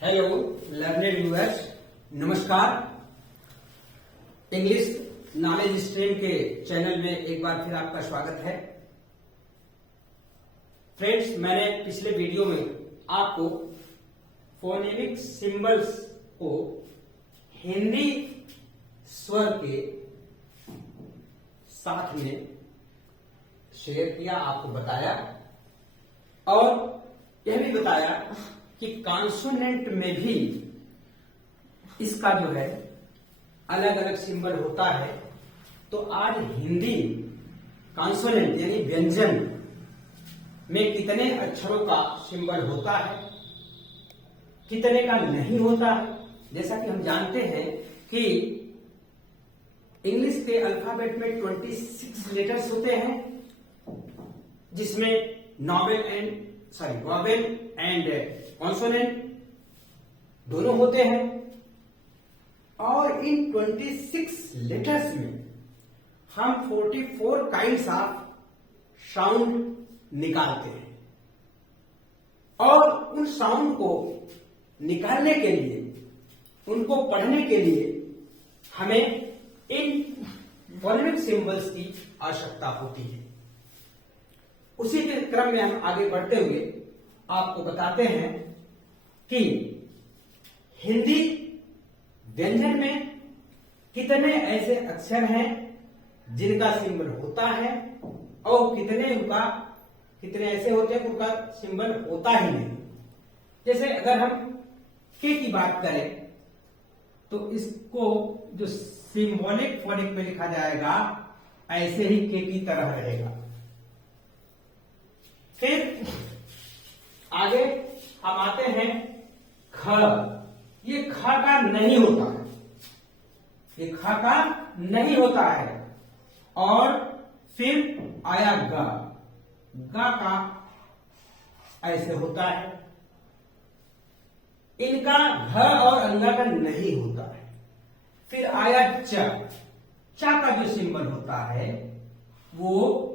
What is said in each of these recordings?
Hello learned viewers, नमस्कार। English knowledge stream के channel में एक बार फिर आपका स्वागत है। फ्रेंड्स, मैंने पिछले वीडियो में आपको फोनेमिक सिंबल्स को हिंदी स्वर के साथ में शेयर किया, आपको बताया और यह भी बताया कि कॉन्सोनेंट में भी इसका जो है अलग अलग सिंबल होता है। तो आज हिंदी कॉन्सोनेंट यानी व्यंजन में कितने अक्षरों का सिंबल होता है, कितने का नहीं होता है। जैसा कि हम जानते हैं कि इंग्लिश के अल्फाबेट में 26 लेटर्स होते हैं, जिसमें वॉवेल एंड कॉन्सोनेंट दोनों होते हैं। और इन 26 लेटर्स में हम 44 काइंड्स ऑफ साउंड निकालते हैं और उन साउंड को निकालने के लिए, उनको पढ़ने के लिए हमें इन फोनेमिक सिंबल्स की आवश्यकता होती है। उसी के क्रम में हम आगे बढ़ते हुए आपको बताते हैं कि हिंदी व्यंजन में कितने ऐसे अक्षर हैं जिनका सिंबल होता है और कितने ऐसे होते हैं उनका सिंबल होता ही नहीं। जैसे अगर हम के की बात करें तो इसको जो सिंबॉलिक फोनिक में लिखा जाएगा ऐसे ही के की तरह रहेगा। फिर आगे हम आते हैं ख। ये ख का नहीं होता है, ये ख का नहीं होता है। और फिर आया ग, ग का ऐसे होता है। इनका घ और अंगा का नहीं होता है। फिर आया च, च का जो सिंबल होता है वो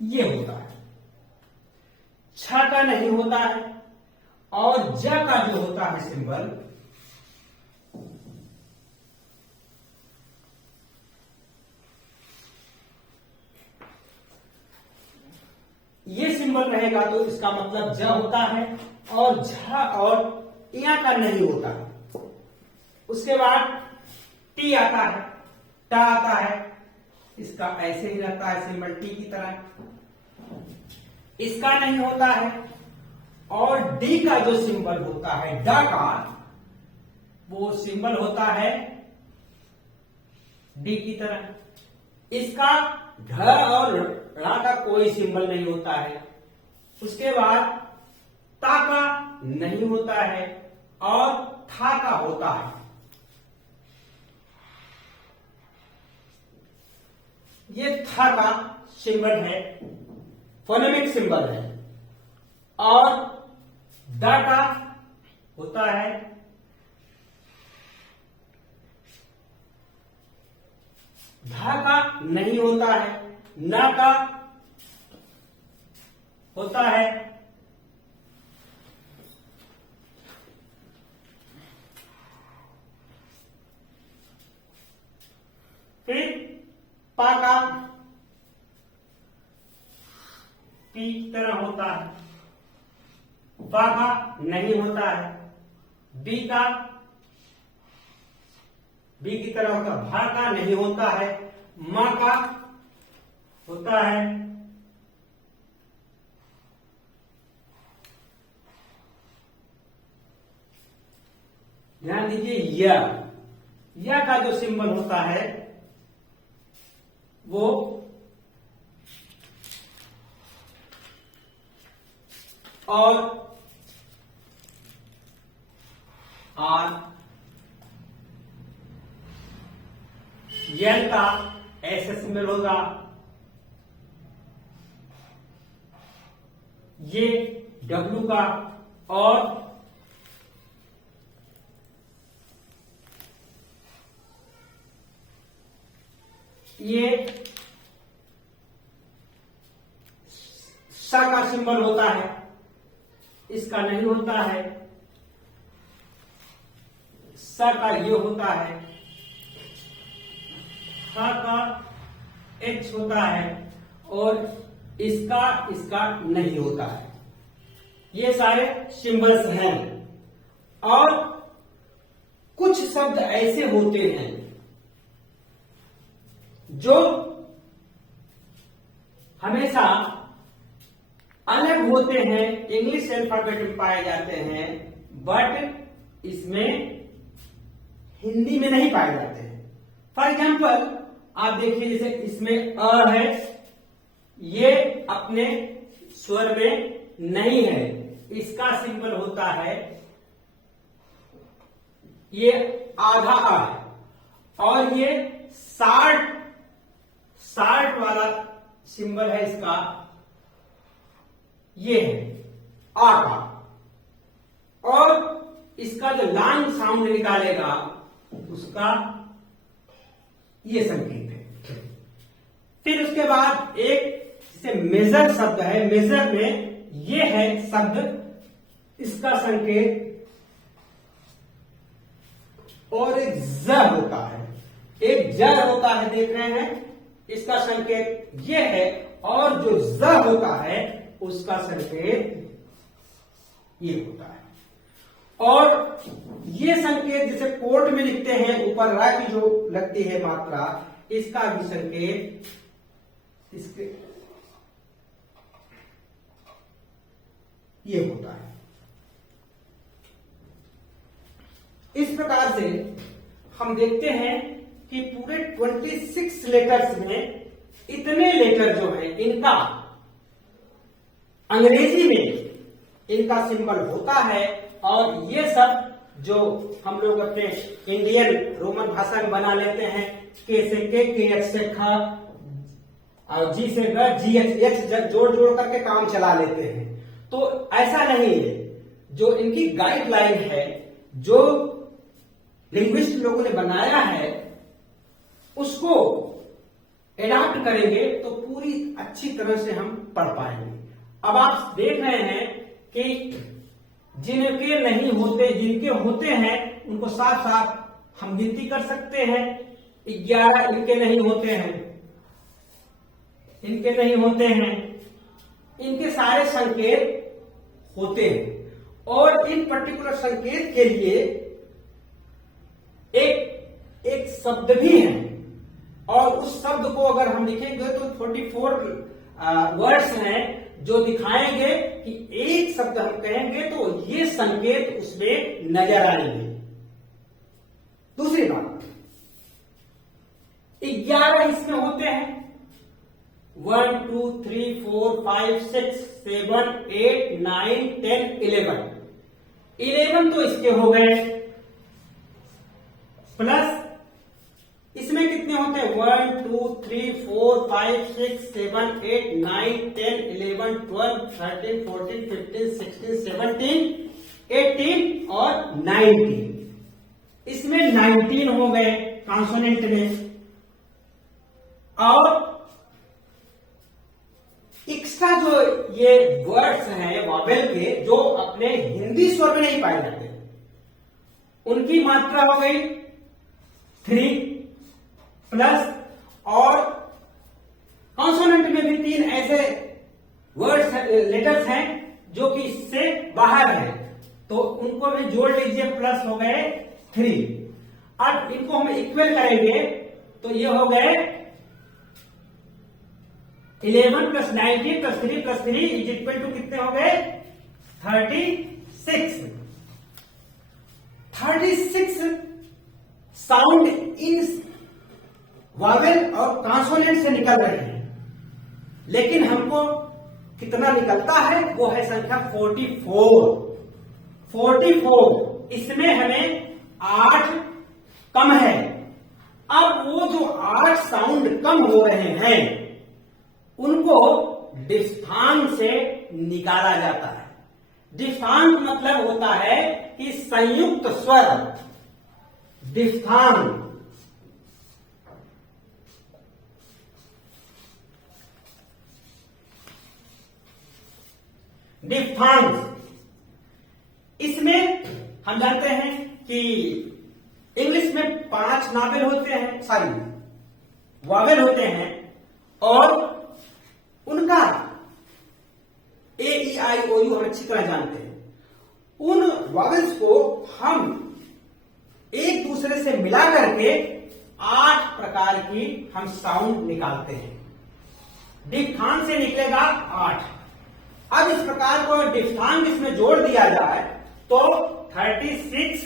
ये होता है, छ का नहीं होता है। और ज का जो होता है सिंबल ये सिंबल रहेगा तो इसका मतलब ज होता है और झ और या का नहीं होता है। उसके बाद टी आता है, ट आता है, इसका ऐसे ही रहता है सिंबल टी की तरह, इसका नहीं होता है। और डी का जो सिंबल होता है ड का, वो सिंबल होता है डी की तरह। इसका ढ और ड़ा का कोई सिंबल नहीं होता है। उसके बाद ता का नहीं होता है और था का होता है। ये था का सिंबल है, फोनेमिक सिंबल है। और द का होता है ध का नहीं होता है, न का होता है। फिर पा का पी की तरह होता है, बा का नहीं होता है, बी का बी की तरह होता है, भा का नहीं होता है, मा का होता है। ध्यान दीजिए, या का जो सिंबल होता है वो और आर, यल का ऐसे सिंबल होगा। ये डब्ल्यू का और ये स का सिंबल होता है, इसका नहीं होता है। स का ये होता है, ख का एच होता है और इसका नहीं होता है। ये सारे सिंबल्स हैं। और कुछ शब्द ऐसे होते हैं जो हमेशा अलग होते हैं, इंग्लिश अल्फाबेट में पाए जाते हैं, बट इसमें हिंदी में नहीं पाए जाते हैं। फॉर एग्जाम्पल आप देखिए, जैसे इसमें अ है, ये अपने स्वर में नहीं है, इसका सिंबल होता है, ये आधा आ है, और ये 60 वाला सिंबल है इसका, ये है आ का। और इसका जो लॉन्ग साउंड निकालेगा उसका ये संकेत है। फिर उसके बाद एक जैसे मेजर शब्द है, मेजर में ये है शब्द, इसका संकेत, और एक ज होता है, एक ज होता है, देख रहे हैं, इसका संकेत ये है, और जो ज होता है उसका संकेत ये होता है। और ये संकेत जैसे कोर्ट में लिखते हैं, ऊपर रा की जो लगती है मात्रा, इसका भी संकेत इसके ये होता है। इस प्रकार से हम देखते हैं कि पूरे 26 लेटर्स में इतने लेटर जो है, इनका अंग्रेजी में इनका सिंबल होता है। और ये सब जो हम लोग अपने इंडियन रोमन भाषा में बना लेते हैं, के से के एच से ख, और जी से ग, जी एच जोड़ जोड़ करके काम चला लेते हैं। तो ऐसा नहीं है, जो इनकी गाइडलाइन है, जो लिंग्विस्ट लोगों ने बनाया है, उसको एडॉप्ट करेंगे तो पूरी अच्छी तरह से हम पढ़ पाएंगे। अब आप देख रहे हैं कि जिनके नहीं होते, जिनके होते हैं, उनको साफ साफ हम गिनती कर सकते हैं। 11 इनके नहीं होते हैं, इनके नहीं होते हैं, इनके सारे संकेत होते हैं। और इन पर्टिकुलर संकेत के लिए एक शब्द भी है, और उस शब्द को अगर हम लिखेंगे तो 44 वर्ड्स हैं जो दिखाएंगे कि एक शब्द हम कहेंगे तो ये संकेत उसमें नजर आएंगे। दूसरी बात, 11 इसमें होते हैं, 1 2 3 4 5 6 7 8 9 10 11 तो इसके हो गए, प्लस इसमें कितने होते हैं, 1 2 3 4 5 6 7 8 9 10 11 12 13 14 15 16 17 18 और 19। इसमें 19 हो गए कॉन्सोनेंट में। और एक्स्ट्रा जो ये वर्ड्स हैं वॉवेल के, जो अपने हिंदी स्वर में नहीं पाए जाते, उनकी मात्रा हो गई 3 प्लस, और कॉन्सोनेंट में भी 3 ऐसे वर्ड्स लेटर्स हैं जो कि इससे बाहर है, तो उनको भी जोड़ लीजिए, प्लस हो गए 3। अब इनको हम इक्वल करेंगे तो ये हो गए 11 plus 19 plus 3 plus 3 is equal to कितने हो गए, 36। 36 साउंड इन वावेल और कॉन्सोनेंट से निकल रहे हैं, लेकिन हमको कितना निकलता है, वो है संख्या 44। इसमें हमें 8 कम है। अब वो जो 8 साउंड कम हो रहे हैं, उनको डिफ्थांग से निकाला जाता है। डिफ्थांग मतलब होता है कि संयुक्त स्वर, डिफ्थांग। डिफ्थांग्स। इसमें हम जानते हैं कि इंग्लिश में 5 नावेल होते हैं, सॉरी वावेल होते हैं, और उनका ए ई आई ओ यू हम अच्छी तरह जानते हैं। उन वावेल्स को हम एक दूसरे से मिला करके 8 प्रकार की हम साउंड निकालते हैं। डिफ्थांग से निकलेगा 8। अब इस प्रकार को डिफ्थांग इसमें जोड़ दिया जाए तो 36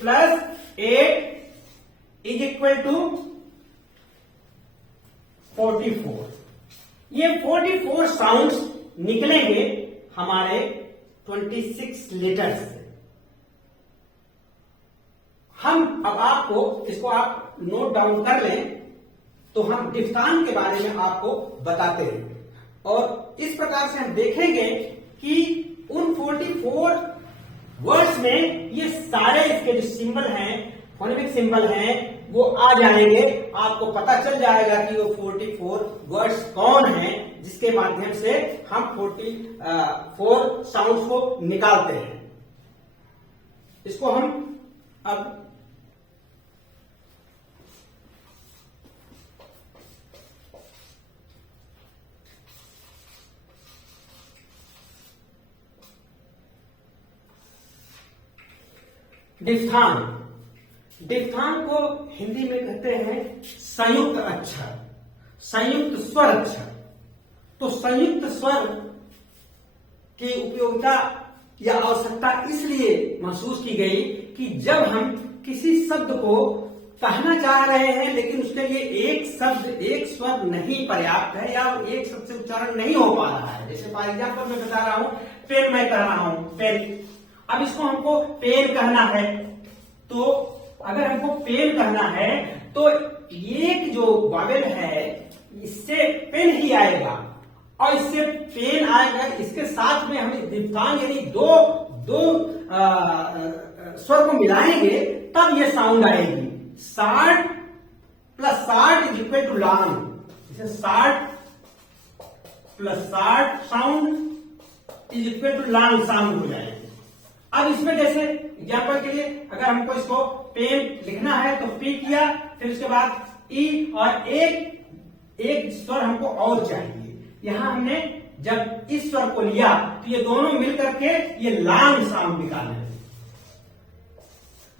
प्लस 8 इज इक्वल टू 44। ये 44 साउंड्स निकलेंगे हमारे 26 लेटर्स से। हम अब आपको इसको आप नोट डाउन कर लें तो हम डिफ्थांग के बारे में आपको बताते हैं, और इस प्रकार से हम देखेंगे कि उन 44 वर्ड्स में ये सारे इसके जो सिंबल हैं, फोनेटिक सिंबल हैं, वो आ जाएंगे। आपको पता चल जाएगा कि वो 44 वर्ड्स कौन हैं जिसके माध्यम से हम 44 साउंड्स को निकालते हैं। इसको हम अब डिफ्थांग, डिफ्थांग को हिंदी में कहते हैं संयुक्त अक्षर, संयुक्त स्वर अक्षर। तो संयुक्त स्वर की उपयोगिता या आवश्यकता इसलिए महसूस की गई कि जब हम किसी शब्द को कहना चाह रहे हैं लेकिन उसके लिए एक शब्द, एक स्वर नहीं पर्याप्त है, या एक शब्द से उच्चारण नहीं हो पा रहा है। जैसे फॉर एग्जाम्पल मैं बता रहा हूं, पेन मैं कह रहा हूं, पेन। अब इसको हमको पेन कहना है, तो अगर हमको पेन कहना है तो एक जो वावेल है इससे पेन ही आएगा, और इससे पेन आएगा, इसके साथ में हम डिफ्थांग यानी दो स्वर को मिलाएंगे तब ये साउंड आएगी। 60 plus 60 is equal to long. जैसे 60 plus 60 sound is equal to long sound हो जाएगा। अब इसमें जैसे एग्जाम्पल के लिए अगर हमको इसको पेन लिखना है तो पी किया, फिर उसके बाद ई, और एक स्वर हमको और चाहिए। यहां हमने जब इस स्वर को लिया तो ये दोनों मिलकर के ये लॉन्ग साउंड निकाले,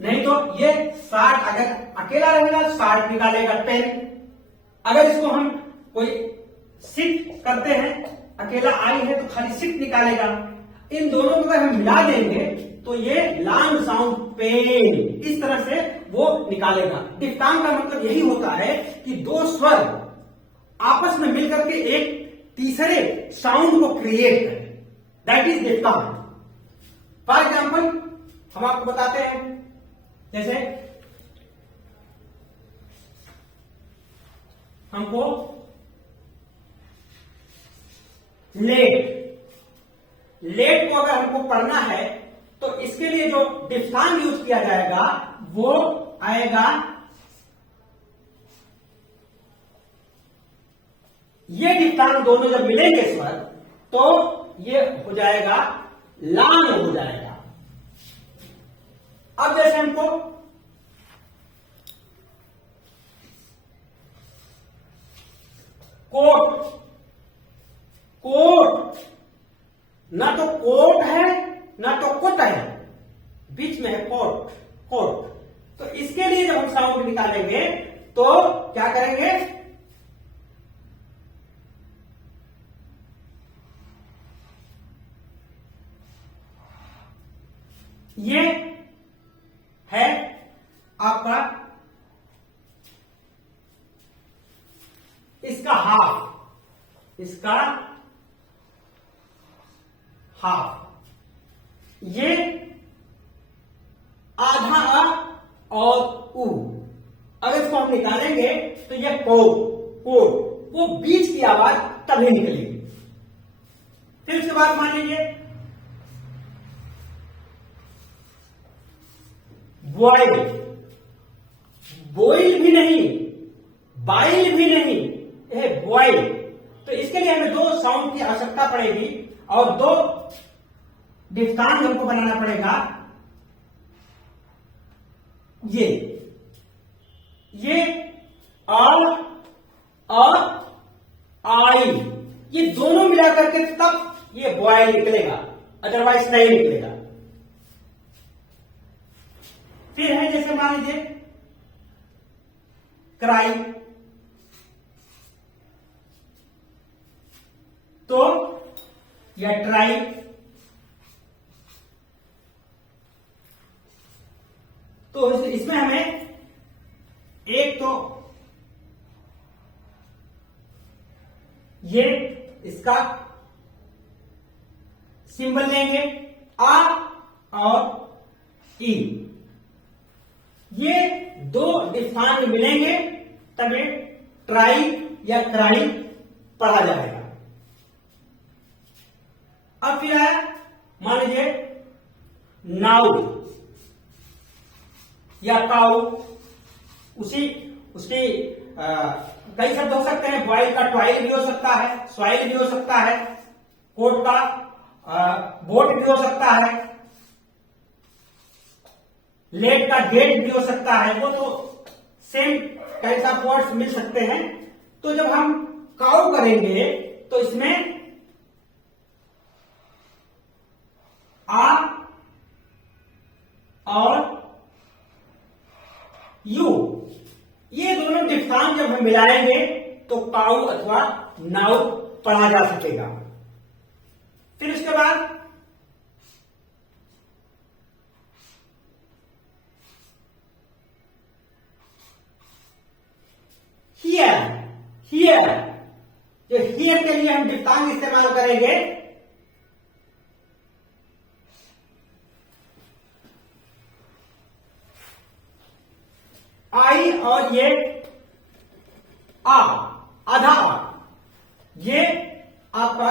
नहीं तो ये 60 अगर अकेला रहेगा 60 निकालेगा पेन। अगर इसको हम कोई सिट करते हैं, अकेला आई है तो खाली सिट निकालेगा। इन दोनों को अगर हम मिला देंगे तो ये लॉन्ग साउंड पेन, इस तरह से वो निकालेगा। डिफ्थांग का मतलब यही होता है कि दो स्वर आपस में मिलकर के एक तीसरे साउंड को क्रिएट करें, दैट इज डिफ्थांग। फॉर एग्जाम्पल हम आपको बताते हैं, जैसे हमको लेट को अगर हमको पढ़ना है तो इसके लिए जो डिफ्थांग यूज किया जाएगा वो आएगा, ये डिफ्थांग दोनों जब मिलेंगे स्वर तो ये हो जाएगा लॉन्ग हो जाएगा। अब जैसे हमको कोट, कोट ना तो कोट है ना तो कोट है, बीच में है कोट, कोट। तो इसके लिए जब हम साउंड निकालेंगे तो क्या करेंगे, ये है आपका इसका हाफ, इसका हाफ, ये आधा अ और उ। अगर इसको हम निकालेंगे तो ये कोट, कोट, वो बीच की आवाज तभी निकलेगी। फिर उसके बाद मान लीजिए बॉइल, बॉइल भी नहीं, बाइल भी नहीं, यह बॉइल। तो इसके लिए हमें दो साउंड की आवश्यकता पड़ेगी और दो डिफथांग हमको बनाना पड़ेगा। ये और आई, ये दोनों मिलाकर के तब ये वॉयल निकलेगा, अदरवाइज नहीं निकलेगा। फिर है जैसे मान लीजिए क्राई, तो या ट्राई, तो इसमें हमें एक तो ये इसका सिंबल लेंगे आ और ई, ये दो डिफथांग मिलेंगे तब ये ट्राई या क्राई पढ़ा जाएगा। अब फिर आया मान लीजिए नाउ या काउ, उसकी कई शब्द हो सकते हैं। बॉयल का ट्वाइल भी हो सकता है, सॉइल भी हो सकता है, कोट का बोट भी हो सकता है, लेट का गेट भी हो सकता है। वो तो सेम टाइप्स ऑफ वर्ड्स मिल सकते हैं। तो जब हम काउ करेंगे तो इसमें आ और यू, ये दोनों डिफथांग जब हम मिलाएंगे तो काउ अथवा नाउ पढ़ा जा सकेगा। फिर उसके बाद हियर, जो हियर के लिए हम डिफथांग इस्तेमाल करेंगे आई और ये आधा ये आपका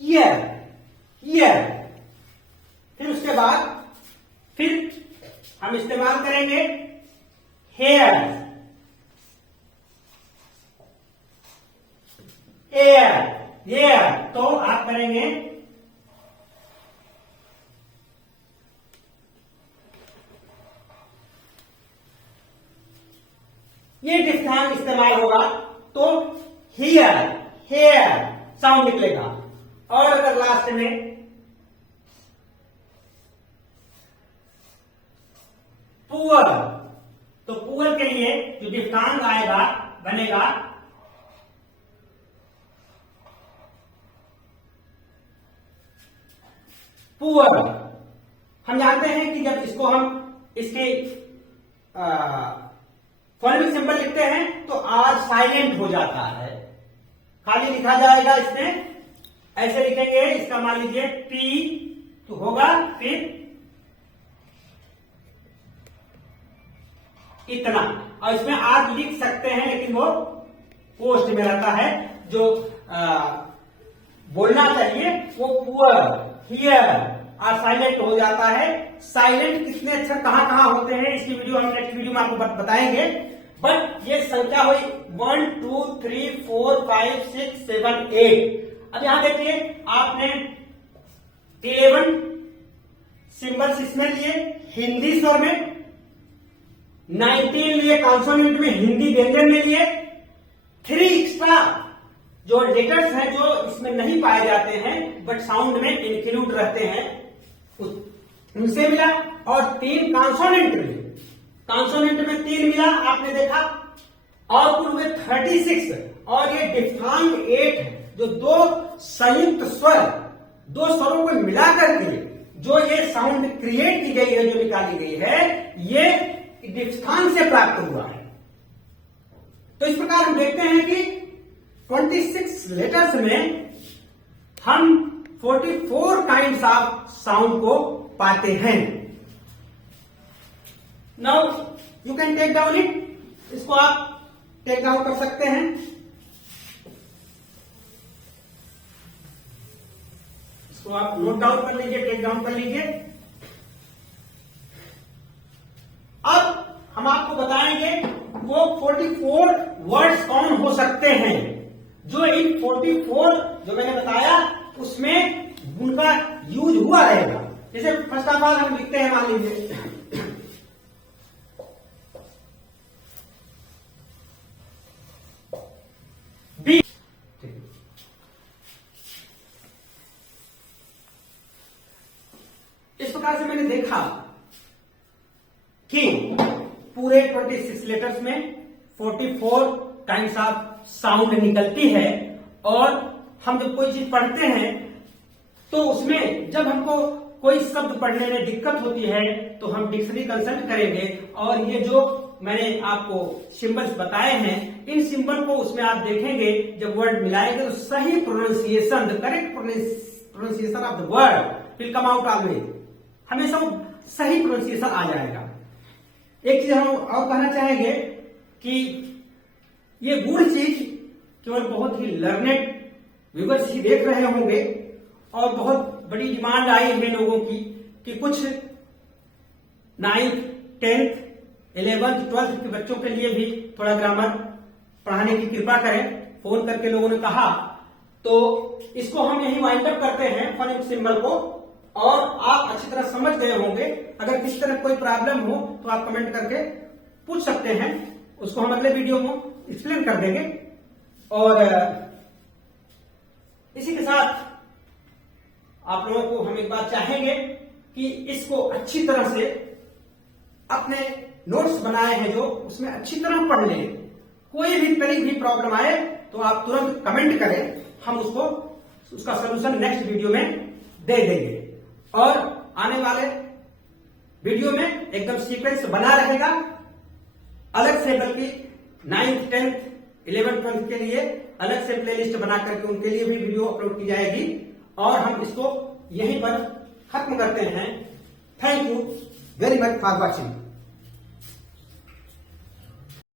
ईयर। फिर उसके बाद फिर हम इस्तेमाल करेंगे हेयर, एयर, तो आप करेंगे ये डिफथांग इस्तेमाल होगा तो हेयर साउंड निकलेगा। और अगर लास्ट में पुअर, तो पुअर के लिए जो डिफथांग आएगा बनेगा पुअर। हम जानते हैं कि जब इसको हम इसके फॉनेटिक सिंबल लिखते हैं तो आर साइलेंट हो जाता है, खाली लिखा जाएगा। इसमें ऐसे लिखेंगे, इसका मान लीजिए पी तो होगा, फिर इतना, और इसमें आप लिख सकते हैं लेकिन वो पोस्ट में रहता है। जो बोलना चाहिए वो पुअर, हियर और साइलेंट हो जाता है। साइलेंट कितने अक्षर कहां कहां होते हैं इसकी वीडियो हम नेक्स्ट वीडियो में आपको बताएंगे। बट ये संख्या हुई 1 2 3 4 5 6 7 8। अब यहां देखिए आपने 11 सिंबल्स इसमें लिए हिंदी स्वर में, 19 लिए कॉन्सोनेंट में हिंदी व्यंजन में लिए, 3 एक्स्ट्रा जो लेटर्स हैं जो इसमें नहीं पाए जाते हैं बट साउंड में इंक्लूड रहते हैं उनसे मिला, और 3 कॉन्सोनेंट मिले। कॉन्सोनेंट में 3 मिला आपने देखा, और कुल हुए 36। और ये डिफथांग 8 है, जो दो संयुक्त स्वर, दो स्वरों को मिलाकर के जो ये साउंड क्रिएट की गई है, जो निकाली गई है, ये डिफथांग से प्राप्त हुआ है। तो इस प्रकार हम देखते हैं कि 26 लेटर्स में हम 44 काइंड्स ऑफ साउंड को पाते हैं। Now you can take down it, इसको आप टेक डाउन कर सकते हैं। इसको आप नोट डाउन कर लीजिए, टेक डाउन कर लीजिए। अब हम आपको बताएंगे वो 44 वर्ड्स कौन हो सकते हैं। जो इन 44 जो मैंने बताया उसमें उनका यूज हुआ रहेगा। जैसे फर्स्ट ऑफ ऑल हम लिखते हैं, मान लीजिए बी। इस प्रकार से मैंने देखा कि पूरे 26 लेटर्स में 44 काइंड्स ऑफ साउंड निकलती है, और हम जब कोई चीज पढ़ते हैं तो उसमें जब हमको कोई शब्द पढ़ने में दिक्कत होती है तो हम डिक्शनरी कंसल्ट करेंगे, और ये जो मैंने आपको सिंबल्स बताए हैं, इन सिंबल को उसमें आप देखेंगे, जब वर्ड मिलाएंगे तो सही pronunciation, the correct pronunciation of the word will come out always, हमेशा सही प्रोनाउंसिएशन आ जाएगा। एक चीज हम और कहना चाहेंगे कि ये गुड चीज केवल बहुत ही लर्नेड व्यूअर्स ही देख रहे होंगे, और बहुत बड़ी डिमांड आई है लोगों की कि कुछ 9th, 10th, 11th, 12th के बच्चों के लिए भी थोड़ा ग्रामर पढ़ाने की कृपा करें। फोन करके लोगों ने कहा, तो इसको हम यही वाइंड अप करते हैं फोनेटिक सिंबल को, और आप अच्छी तरह समझ गए होंगे। अगर किसी तरह कोई प्रॉब्लम हो तो आप कमेंट करके पूछ सकते हैं, उसको हम अगले वीडियो में एक्सप्लेन कर देंगे। और इसी के साथ आप लोगों को हम एक बात चाहेंगे कि इसको अच्छी तरह से अपने नोट्स बनाए हैं जो, उसमें अच्छी तरह पढ़ लें। कोई भी तरीके भी प्रॉब्लम आए तो आप तुरंत कमेंट करें, हम उसका सलूशन नेक्स्ट वीडियो में दे देंगे। और आने वाले वीडियो में एकदम सीक्वेंस बना रहेगा, अलग से, बल्कि 9th, 10th, 11th, 12th के लिए अलग से प्लेलिस्ट बना करके उनके लिए भी वीडियो अपलोड की जाएगी। और हम इसको यहीं पर खत्म करते हैं। Thank you very much for watching.